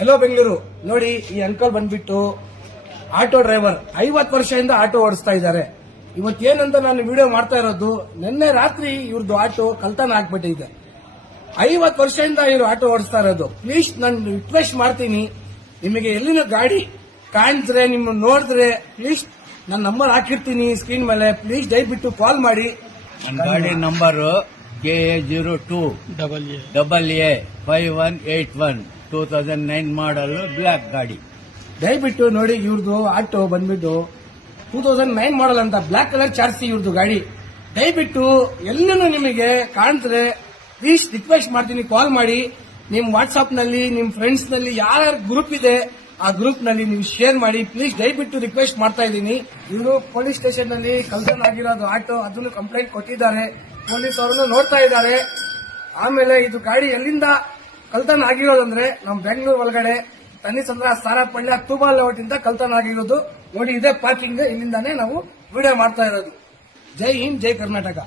Hello Bengaluru ನೋಡಿ, ಈ uncle ಬಂದ್ಬಿಟ್ಟು ಆಟೋ ಡ್ರೈವರ್ 50 ವರ್ಷದಿಂದ ಆಟೋ ಓಡಿಸ್ತಾ ಇದ್ದಾರೆ. ಇವತ್ತೇನಂತ ನಾನು ವಿಡಿಯೋ ಮಾಡ್ತಾ ಇರೋದು, ನಿನ್ನೆ ರಾತ್ರಿ ಇವ್ರದ್ದು ಆಟೋ ಕಳ್ತನ ಆಗ್ಬಿಟ್ಟಿದೆ. 50 ವರ್ಷದಿಂದ ಇವರು ಆಟೋ ಓಡಿಸ್ತಾ ಇರೋದು. ಪ್ಲೀಸ್ ನಾನು ರಿಕ್ವೆಸ್ಟ್ ಮಾಡ್ತೀನಿ, ನಿಮಗೆ ಎಲ್ಲಿನ ಗಾಡಿ ಕಾಣಿದ್ರೆ, ನಿಮ್ಮ ನೋಡಿದ್ರೆ ಪ್ಲೀಸ್ ನನ್ನ ನಂಬರ್ ಹಾಕಿರ್ತೀನಿ ಸ್ಕ್ರೀನ್ ಮೇಲೆ. ಪ್ಲೀಸ್ ದಯವಿಟ್ಟು ಕಾಲ್ ಮಾಡಿ. ನನ್ನ ಗಾಡಿ ನಂಬರ್ KA02 AA 5181 2009 ಮಾಡಲ್ ಬ್ಲಾಕ್ ಗಾಡಿ. ದಯವಿಟ್ಟು ನೋಡಿ, ಇವ್ರದ್ದು ಆಟೋ ಬಂದ್ಬಿಟ್ಟು 2009 ಮಾಡಲ್ ಅಂತ ಬ್ಲಾಕ್ ಕಲರ್ ಚಾರ್ಸಿ ಇವ್ರದ್ದು ಗಾಡಿ. ದಯವಿಟ್ಟು ಎಲ್ಲೂ ನಿಮಗೆ ಕಾಣಿದ್ರೆ ಪ್ಲೀಸ್ ರಿಕ್ವೆಸ್ಟ್ ಮಾಡ್ತೀನಿ, ಕಾಲ್ ಮಾಡಿ. ನಿಮ್ ವಾಟ್ಸ್ಆಪ್ ನಲ್ಲಿ, ನಿಮ್ ಫ್ರೆಂಡ್ಸ್ ನಲ್ಲಿ ಯಾರ್ಯಾರ ಗ್ರೂಪ್ ಇದೆ ಆ ಗ್ರೂಪ್ ನಲ್ಲಿ ನೀವು ಶೇರ್ ಮಾಡಿ. ಪ್ಲೀಸ್ ದಯವಿಟ್ಟು ರಿಕ್ವೆಸ್ಟ್ ಮಾಡ್ತಾ ಇದ್ದೀನಿ. ಇವರು ಪೊಲೀಸ್ ಸ್ಟೇಷನ್ ನಲ್ಲಿ ಕಳ್ತನ ಆಗಿರೋದು ಆಟೋ, ಅದನ್ನು ಕಂಪ್ಲೇಂಟ್ ಕೊಟ್ಟಿದ್ದಾರೆ. ಪೊಲೀಸ್ ಅವರನ್ನು ನೋಡ್ತಾ ಇದ್ದಾರೆ. ಆಮೇಲೆ ಇದು ಗಾಡಿ ಎಲ್ಲಿಂದ ಕಳ್ತನ ಆಗಿರೋದಂದ್ರೆ ನಮ್ಮ ಬೆಂಗಳೂರು ಒಳಗಡೆ ತನ್ನಿಸಂದ್ರ ಸಾರಾಪಳ್ಳಿ ತೂಬಾ ಲೇಔಟ್ ಇಂದ ಕಳ್ತನ ಆಗಿರೋದು. ನೋಡಿ, ಇದೇ ಪಾರ್ಕಿಂಗ್, ಇಲ್ಲಿಂದಾನೇ ನಾವು ವಿಡಿಯೋ ಮಾಡ್ತಾ ಇರೋದು. ಜೈ ಹಿಂದ್, ಜೈ ಕರ್ನಾಟಕ.